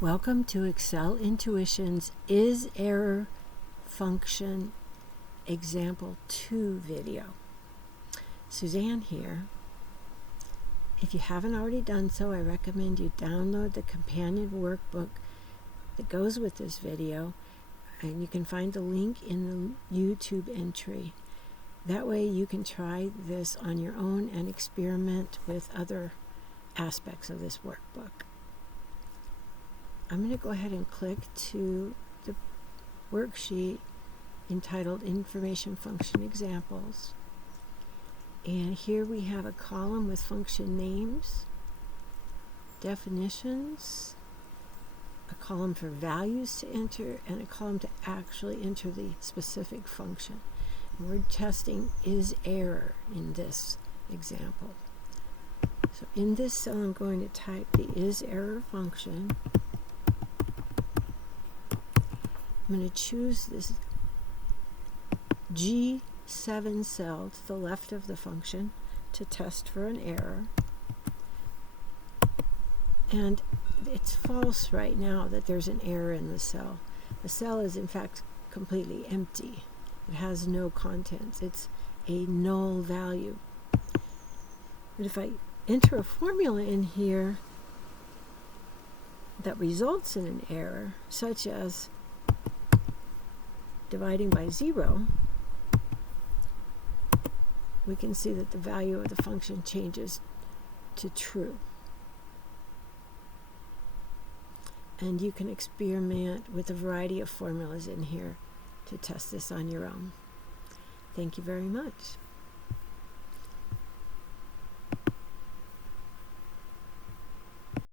Welcome to Excel Intuition's Iserror function example 2 video. Suzanne here. If you haven't already done so, I recommend you download the companion workbook that goes with this video, and you can find the link in the YouTube entry. That way you can try this on your own and experiment with other aspects of this workbook. I'm going to go ahead and click to the worksheet entitled Information Function Examples. And here we have a column with function names, definitions, a column for values to enter, and a column to actually enter the specific function. And we're testing Iserror in this example. So in this cell, I'm going to type the Iserror function. I'm going to choose this G7 cell to the left of the function to test for an error. And it's false right now that there's an error in the cell. The cell is in fact completely empty. It has no contents. It's a null value. But if I enter a formula in here that results in an error, such as dividing by 0, we can see that the value of the function changes to true. And you can experiment with a variety of formulas in here to test this on your own. Thank you very much.